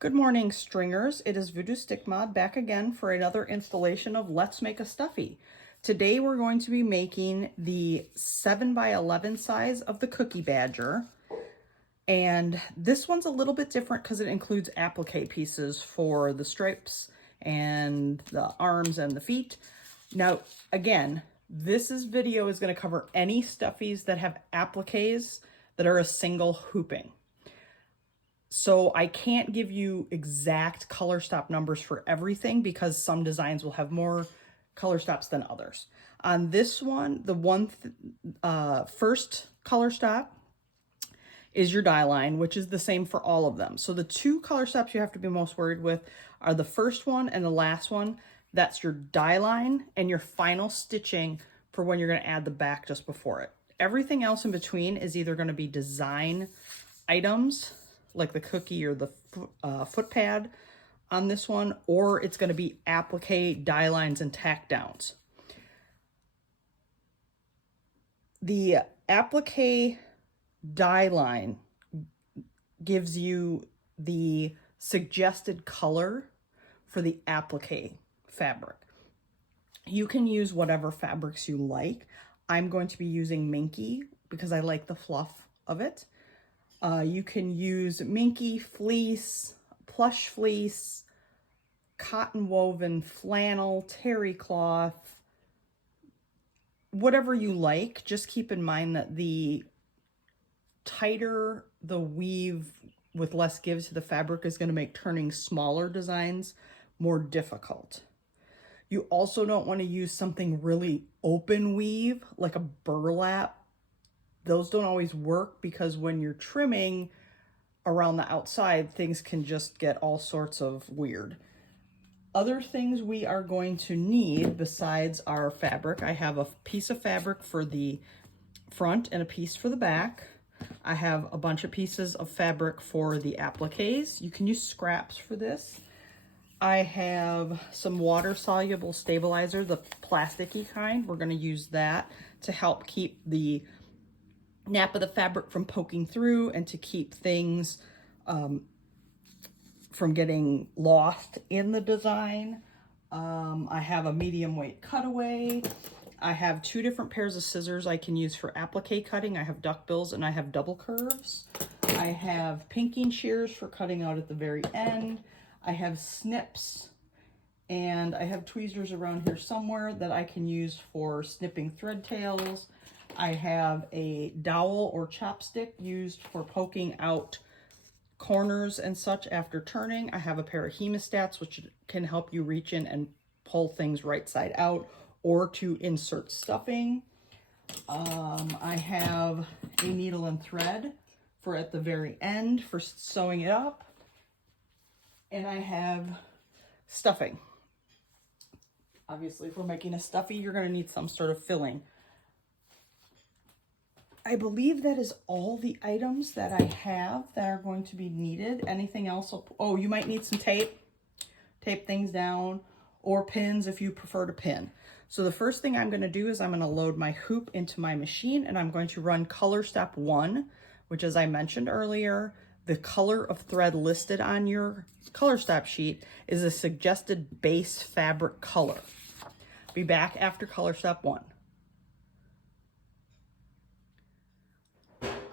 Good morning, stringers. It is Voodoo Stick Mod back again for another installation of Let's Make a Stuffie. Today we're going to be making the 7x11 size of the Cookie Badger. And this one's a little bit different because it includes applique pieces for the stripes and the arms and the feet. Now, again, this video is going to cover any stuffies that have appliques that are a single hooping. So I can't give you exact color stop numbers for everything because some designs will have more color stops than others. On this one, the first color stop is your die line, which is the same for all of them. So the two color stops you have to be most worried with are the first one and the last one. That's your die line and your final stitching for when you're going to add the back just before it. Everything else in between is either going to be design items, like the cookie or the foot pad on this one, or it's going to be applique, die lines, and tack downs. The applique die line gives you the suggested color for the applique fabric. You can use whatever fabrics you like. I'm going to be using Minky because I like the fluff of it. You can use Minky, fleece, plush fleece, cotton woven, flannel, terry cloth, whatever you like. Just keep in mind that the tighter the weave with less give to the fabric is going to make turning smaller designs more difficult. You also don't want to use something really open weave, like a burlap. Those don't always work because when you're trimming around the outside, things can just get all sorts of weird. Other things we are going to need besides our fabric, I have a piece of fabric for the front and a piece for the back. I have a bunch of pieces of fabric for the appliques. You can use scraps for this. I have some water-soluble stabilizer, the plasticky kind. We're going to use that to help keep the nap of the fabric from poking through and to keep things from getting lost in the design. I have a medium weight cutaway. I have two different pairs of scissors I can use for applique cutting. I have duckbills and I have double curves. I have pinking shears for cutting out at the very end. I have snips and I have tweezers around here somewhere that I can use for snipping thread tails. I have a dowel or chopstick used for poking out corners and such after turning. I have a pair of hemostats, which can help you reach in and pull things right side out or to insert stuffing. I have a needle and thread for at the very end for sewing it up. And I have stuffing. Obviously, if we're making a stuffie, you're going to need some sort of filling. I believe that is all the items that I have that are going to be needed. Anything else? Oh, you might need some tape. Tape things down, or pins if you prefer to pin. So the first thing I'm going to do is I'm going to load my hoop into my machine and I'm going to run color step 1, which, as I mentioned earlier, the color of thread listed on your color stop sheet is a suggested base fabric color. Be back after color step 1.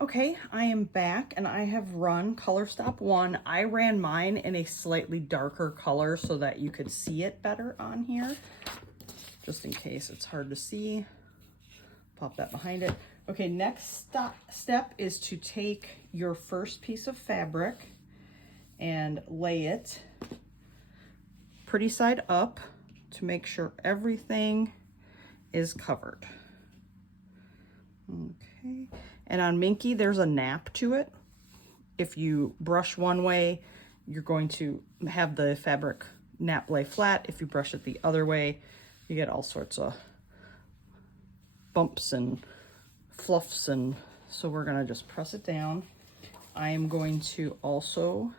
Okay, I am back and I have run color stop 1. I ran mine in a slightly darker color so that you could see it better on here, just in case it's hard to see. Pop that behind it. Okay, next step is to take your first piece of fabric and lay it pretty side up to make sure everything is covered. Okay, and on Minky, there's a nap to it. If you brush one way, you're going to have the fabric nap lay flat. If you brush it the other way, you get all sorts of bumps and fluffs, and so we're gonna just press it down. I am going to also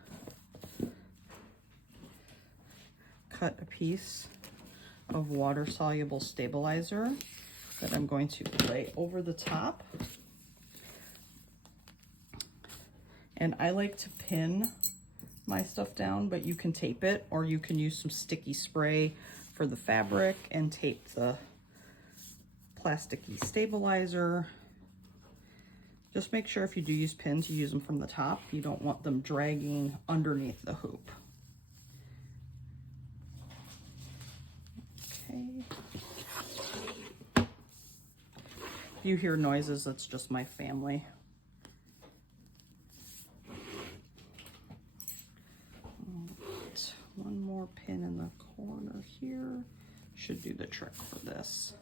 cut a piece of water-soluble stabilizer that I'm going to lay over the top. And I like to pin my stuff down, but you can tape it, or you can use some sticky spray for the fabric and tape the plasticky stabilizer. Just make sure if you do use pins, you use them from the top. You don't want them dragging underneath the hoop. Okay. If you hear noises, that's just my family. One more pin in the corner here should do the trick for this.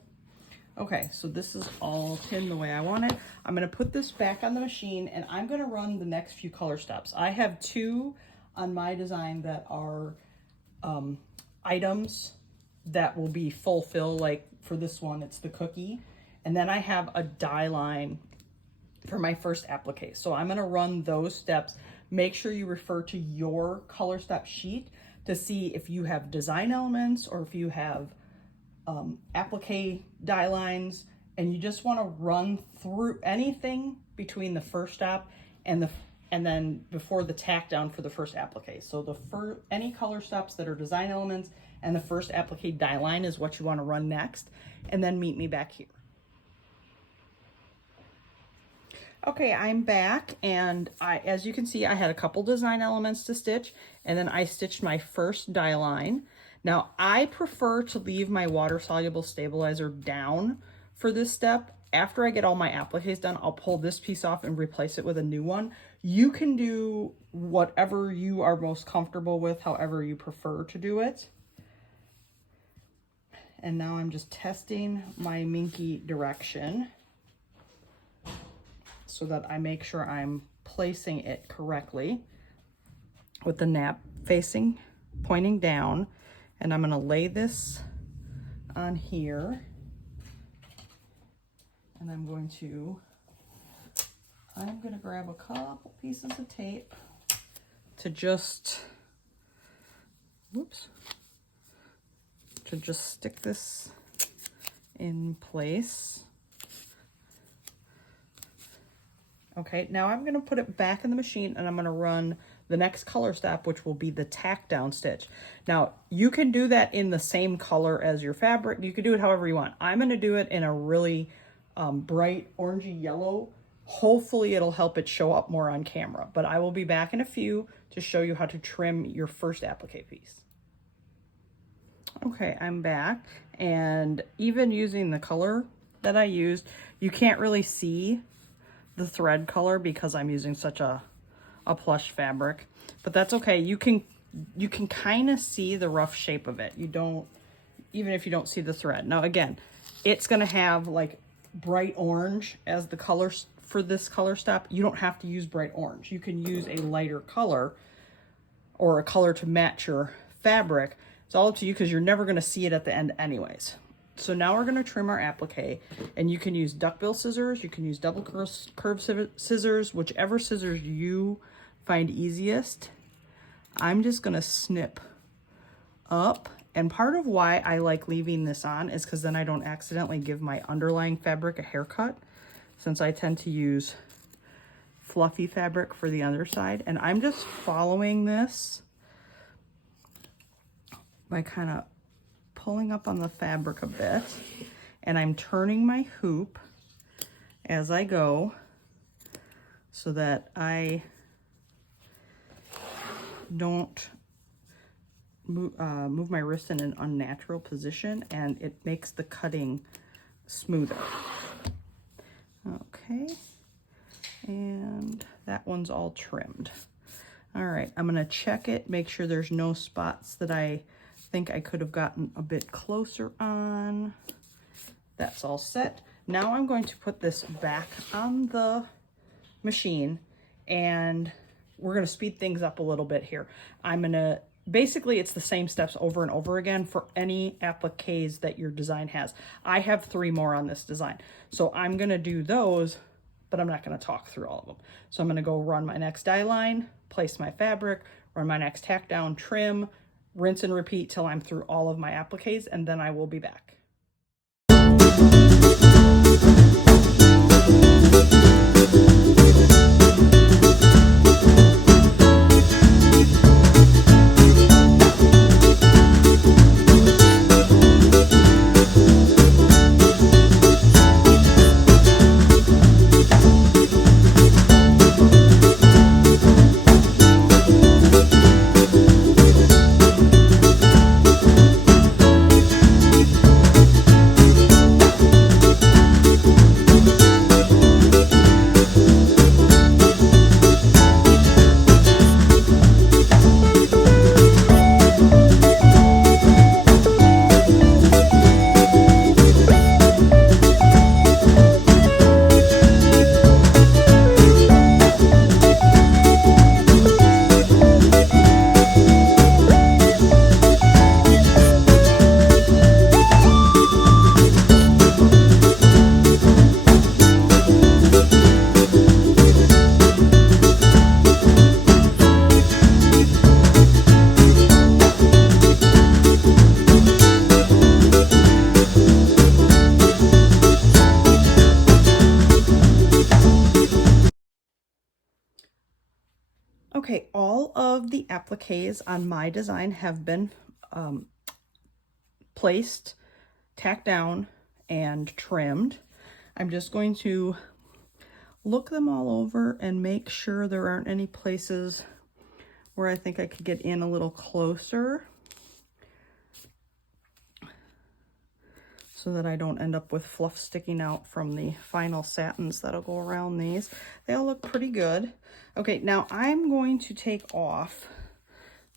Okay, so this is all pinned the way I want it. I'm going to put this back on the machine, and I'm going to run the next few color steps. I have two on my design that are items that will be full fill. Like for this one, it's the cookie. And then I have a die line for my first applique. So I'm going to run those steps. Make sure you refer to your color step sheet to see if you have design elements or if you have applique die lines, and you just want to run through anything between the first step and then before the tack down for the first applique. So any color steps that are design elements and the first applique die line is what you want to run next, and then meet me back here. Okay, I'm back, and as you can see, I had a couple design elements to stitch, and then I stitched my first die line. Now, I prefer to leave my water-soluble stabilizer down for this step. After I get all my appliques done, I'll pull this piece off and replace it with a new one. You can do whatever you are most comfortable with, however you prefer to do it. And now I'm just testing my minky direction so that I make sure I'm placing it correctly with the nap pointing down. And I'm going to lay this on here, and I'm going to grab a couple pieces of tape to just stick this in place. Okay, now I'm going to put it back in the machine, and I'm going to run the next color step, which will be the tack down stitch. Now, you can do that in the same color as your fabric. You can do it however you want. I'm going to do it in a really bright orangey yellow. Hopefully, it'll help it show up more on camera, but I will be back in a few to show you how to trim your first applique piece. Okay, I'm back, and even using the color that I used, you can't really see the thread color because I'm using such a plush fabric, but that's okay. You can kind of see the rough shape of it. You don't, even if you don't see the thread. Now again, it's going to have like bright orange as the color for this color step. You don't have to use bright orange. You can use a lighter color or a color to match your fabric. It's all up to you because you're never going to see it at the end anyways. So now we're going to trim our applique, and you can use duckbill scissors, you can use double curve scissors, whichever scissors you find easiest. I'm just going to snip up, and part of why I like leaving this on is because then I don't accidentally give my underlying fabric a haircut, since I tend to use fluffy fabric for the underside. And I'm just following this by kind of pulling up on the fabric a bit, and I'm turning my hoop as I go so that I don't move my wrist in an unnatural position, and it makes the cutting smoother. Okay, and that one's all trimmed. All right, I'm gonna check it, make sure there's no spots that I think I could have gotten a bit closer on. That's all set. Now I'm going to put this back on the machine, and we're going to speed things up a little bit here. Basically it's the same steps over and over again for any appliques that your design has. I have 3 more on this design, so I'm going to do those, but I'm not going to talk through all of them. So I'm going to go run my next die line, place my fabric, run my next tack down, trim, rinse and repeat till I'm through all of my appliques, and then I will be back. Okay, all of the appliques on my design have been placed, tacked down, and trimmed. I'm just going to look them all over and make sure there aren't any places where I think I could get in a little closer, so that I don't end up with fluff sticking out from the final satins that'll go around these. They all look pretty good. Okay, now I'm going to take off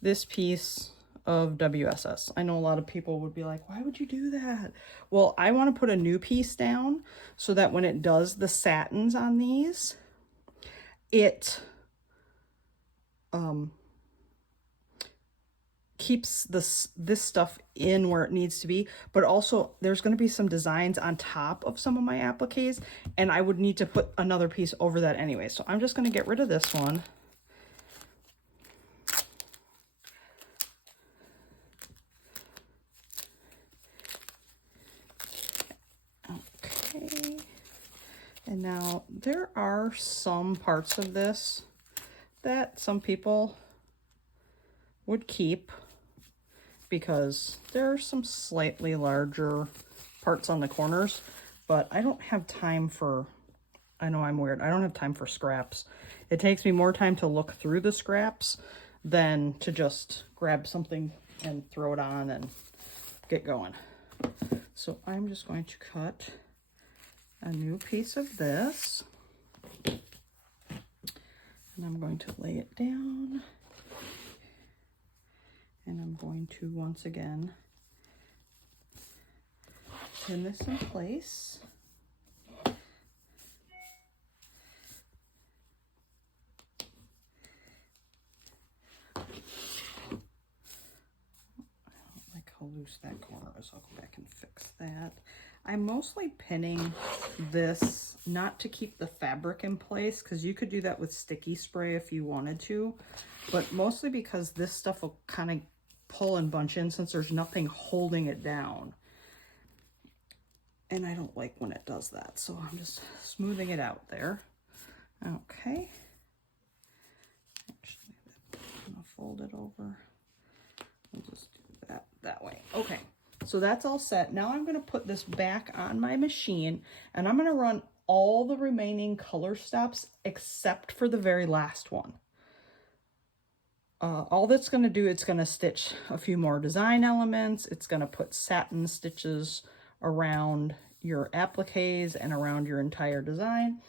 this piece of WSS. I know a lot of people would be like, why would you do that? Well, I want to put a new piece down so that when it does the satins on these, it keeps this stuff in where it needs to be, but also there's going to be some designs on top of some of my appliques, and I would need to put another piece over that anyway. So I'm just going to get rid of this one. Okay. And now there are some parts of this that some people would keep, because there are some slightly larger parts on the corners, but I don't have time for, I know I'm weird, I don't have time for scraps. It takes me more time to look through the scraps than to just grab something and throw it on and get going. So I'm just going to cut a new piece of this, and I'm going to lay it down. And I'm going to, once again, pin this in place. I don't like how loose that corner is. I'll go back and fix that. I'm mostly pinning this not to keep the fabric in place, because you could do that with sticky spray if you wanted to, but mostly because this stuff will kind of pull and bunch in since there's nothing holding it down. And I don't like when it does that, so I'm just smoothing it out there. Okay. Actually, I'm gonna fold it over. We'll just do that way. Okay, so that's all set. Now I'm gonna put this back on my machine, and I'm gonna run all the remaining color stops except for the very last one. All that's going to do, it's going to stitch a few more design elements. It's going to put satin stitches around your appliques and around your entire design,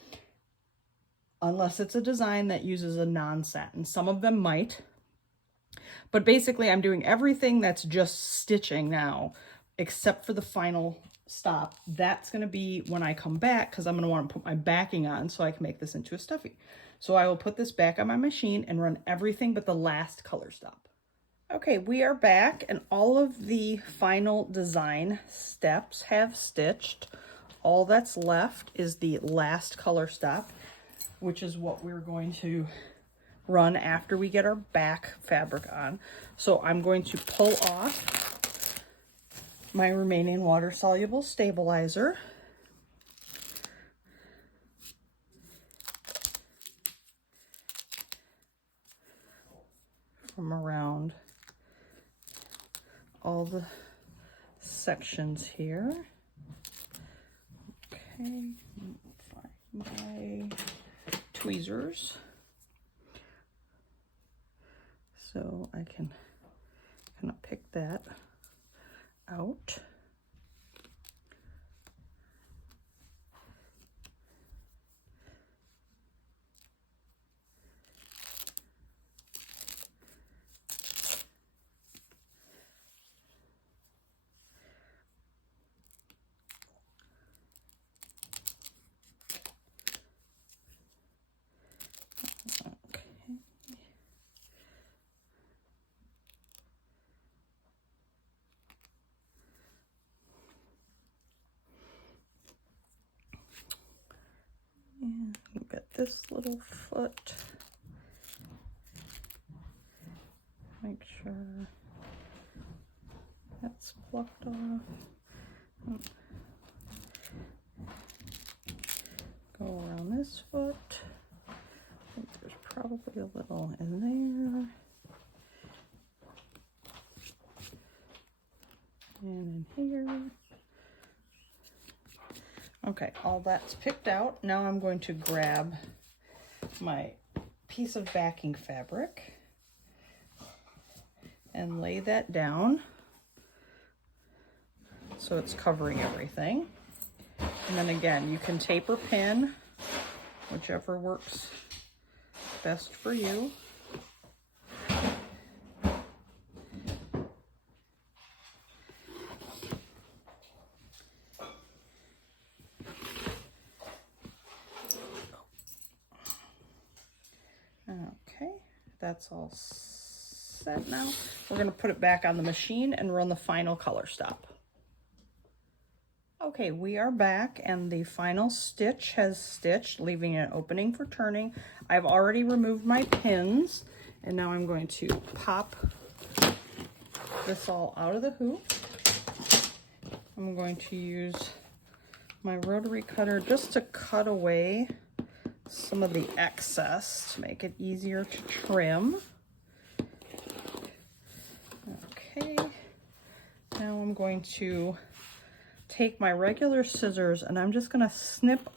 unless it's a design that uses a non-satin. Some of them might, but basically I'm doing everything that's just stitching now, except for the final stop. That's going to be when I come back, because I'm going to want to put my backing on so I can make this into a stuffie. So I will put this back on my machine and run everything but the last color stop. Okay, we are back, and all of the final design steps have stitched. All that's left is the last color stop, which is what we're going to run after we get our back fabric on. So I'm going to pull off my remaining water-soluble stabilizer. From around all the sections here. Okay, find my tweezers so I can kind of pick that out. And we've got this little foot. Make sure that's plucked off. Go around this foot. I think there's probably a little in there. And in here. Okay, all that's picked out. Now I'm going to grab my piece of backing fabric and lay that down so it's covering everything. And then again, you can tape or pin, whichever works best for you. Okay, that's all set now. We're going to put it back on the machine and run the final color stop. Okay, we are back and the final stitch has stitched, leaving an opening for turning. I've already removed my pins and now I'm going to pop this all out of the hoop. I'm going to use my rotary cutter just to cut away some of the excess to make it easier to trim. Okay, now I'm going to take my regular scissors and I'm just going to snip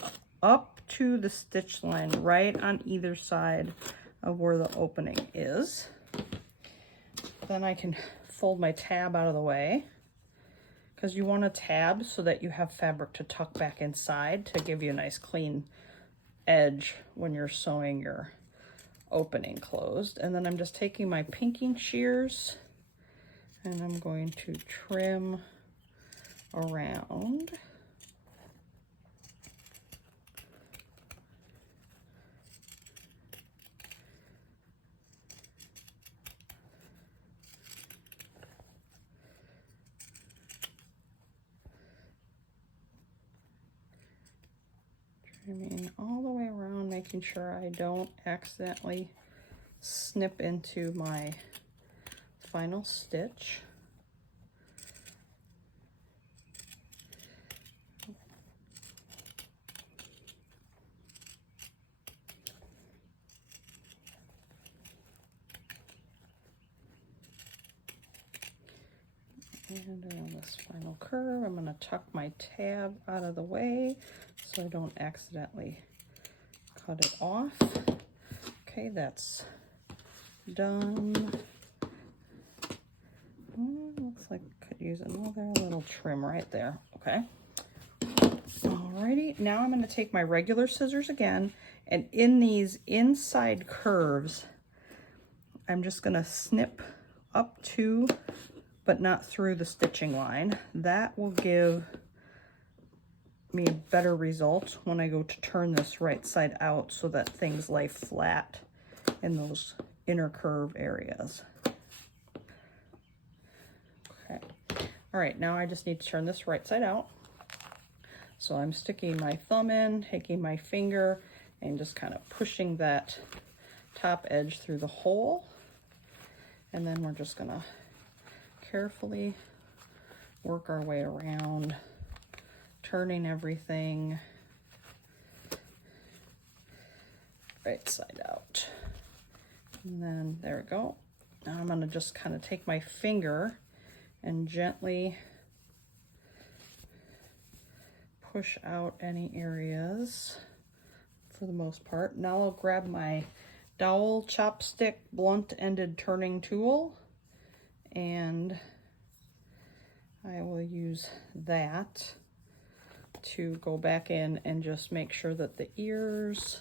up to the stitch line right on either side of where the opening is. Then I can fold my tab out of the way, because you want a tab so that you have fabric to tuck back inside to give you a nice clean edge when you're sewing your opening closed. And then I'm just taking my pinking shears and I'm going to trim around. Trimming all the way around, making sure I don't accidentally snip into my final stitch. And around this final curve, I'm going to tuck my tab out of the way so I don't accidentally cut it off. Okay, that's done. Looks like I could use another little trim right there. Okay. Alrighty, now I'm going to take my regular scissors again, and in these inside curves, I'm just going to snip up to, but not through the stitching line. That will give me a better result when I go to turn this right side out so that things lay flat in those inner curve areas. Okay. All right, now I just need to turn this right side out. So I'm sticking my thumb in, taking my finger, and just kind of pushing that top edge through the hole. And then we're just gonna carefully work our way around, turning everything right side out. And then there we go. Now I'm going to just kind of take my finger and gently push out any areas for the most part. Now I'll grab my dowel chopstick blunt-ended turning tool, and I will use that to go back in and just make sure that the ears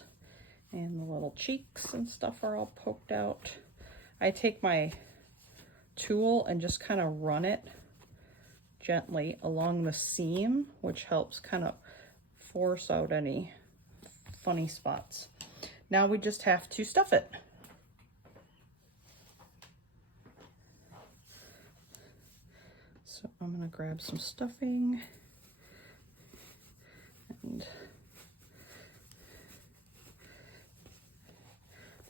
and the little cheeks and stuff are all poked out. I take my tool and just kind of run it gently along the seam, which helps kind of force out any funny spots. Now we just have to stuff it. So I'm going to grab some stuffing and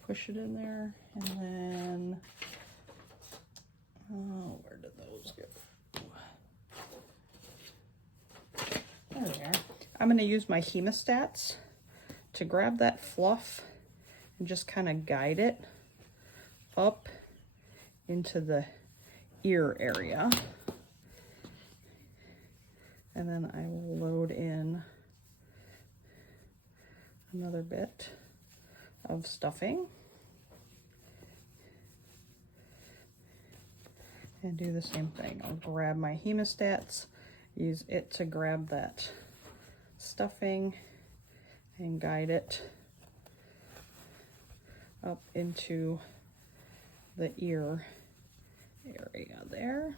push it in there, and then, oh, where did those go? There they are. I'm going to use my hemostats to grab that fluff and just kind of guide it up into the ear area. And then I will load in another bit of stuffing and do the same thing. I'll grab my hemostats, use it to grab that stuffing and guide it up into the ear area there.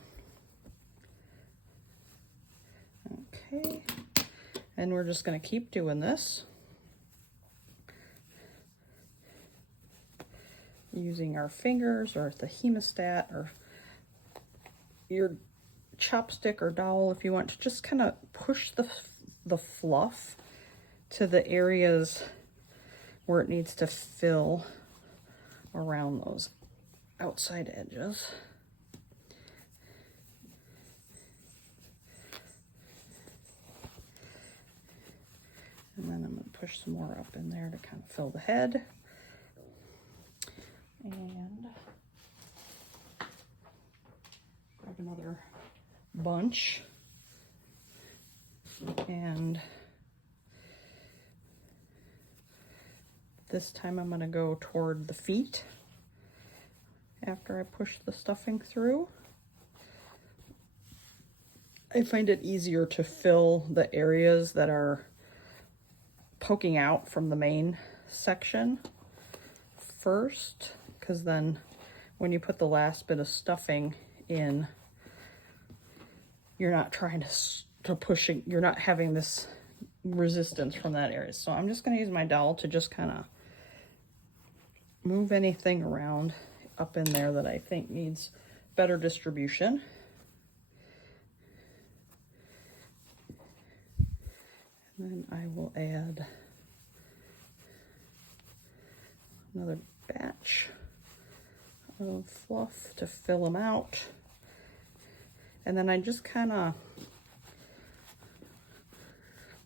Okay, and we're just going to keep doing this using our fingers or the hemostat or your chopstick or dowel if you want to just kind of push the fluff to the areas where it needs to fill around those outside edges. And then I'm going to push some more up in there to kind of fill the head. And grab another bunch. And this time I'm going to go toward the feet after I push the stuffing through. I find it easier to fill the areas that are poking out from the main section first, because then when you put the last bit of stuffing in, you're not trying to push it, you're not having this resistance from that area. So I'm just going to use my dowel to just kind of move anything around up in there that I think needs better distribution. And then I will add another batch of fluff to fill them out. And then I just kind of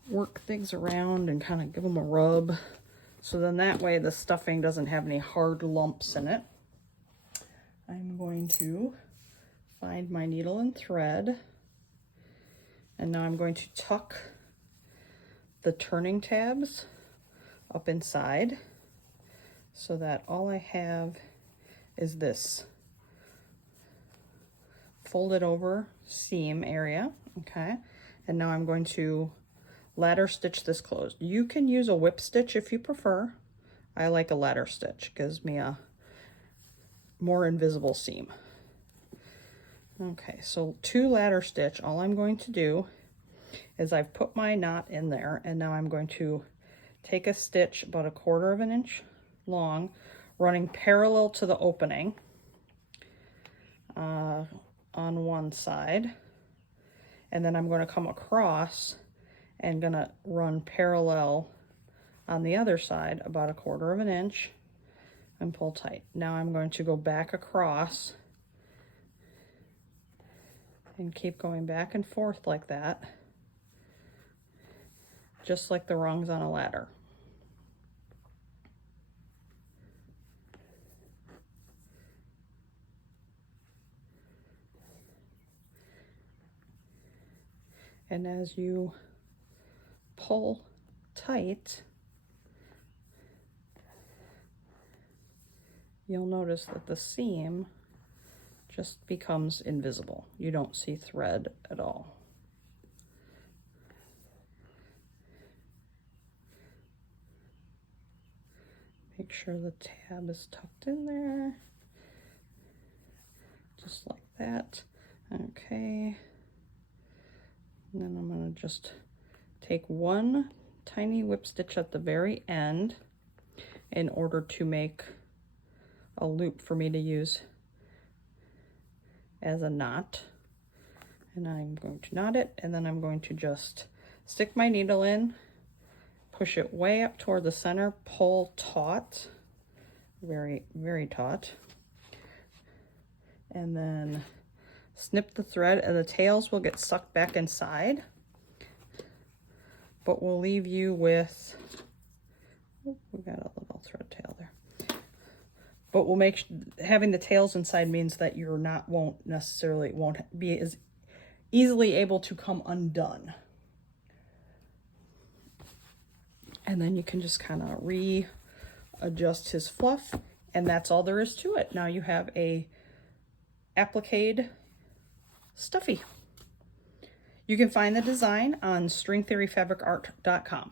work things around and kind of give them a rub. So then that way the stuffing doesn't have any hard lumps in it. I'm going to find my needle and thread. And now I'm going to tuck the turning tabs up inside so that all I have is this folded over seam area. Okay, and now I'm going to ladder stitch this closed. You can use a whip stitch if you prefer. I like a ladder stitch, it gives me a more invisible seam. Okay, so to ladder stitch, all I'm going to do is I've put my knot in there, and now I'm going to take a stitch about 1/4 of an inch long, running parallel to the opening on one side, and then I'm going to come across and gonna run parallel on the other side about 1/4 of an inch and pull tight. Now I'm going to go back across and keep going back and forth like that, just like the rungs on a ladder. And as you pull tight, you'll notice that the seam just becomes invisible. You don't see thread at all. Make sure the tab is tucked in there, just like that. Okay. And then I'm going to just take one tiny whip stitch at the very end in order to make a loop for me to use as a knot. And I'm going to knot it, and then I'm going to just stick my needle in, push it way up toward the center, pull taut, very, very taut, and then snip the thread, and the tails will get sucked back inside, but we'll leave you with, oh, we got a little thread tail there. but we'll make having the tails inside means that you're won't be as easily able to come undone. And then you can just kind of readjust his fluff, and that's all there is to it. Now you have a applique stuffie. You can find the design on stringtheoryfabricart.com.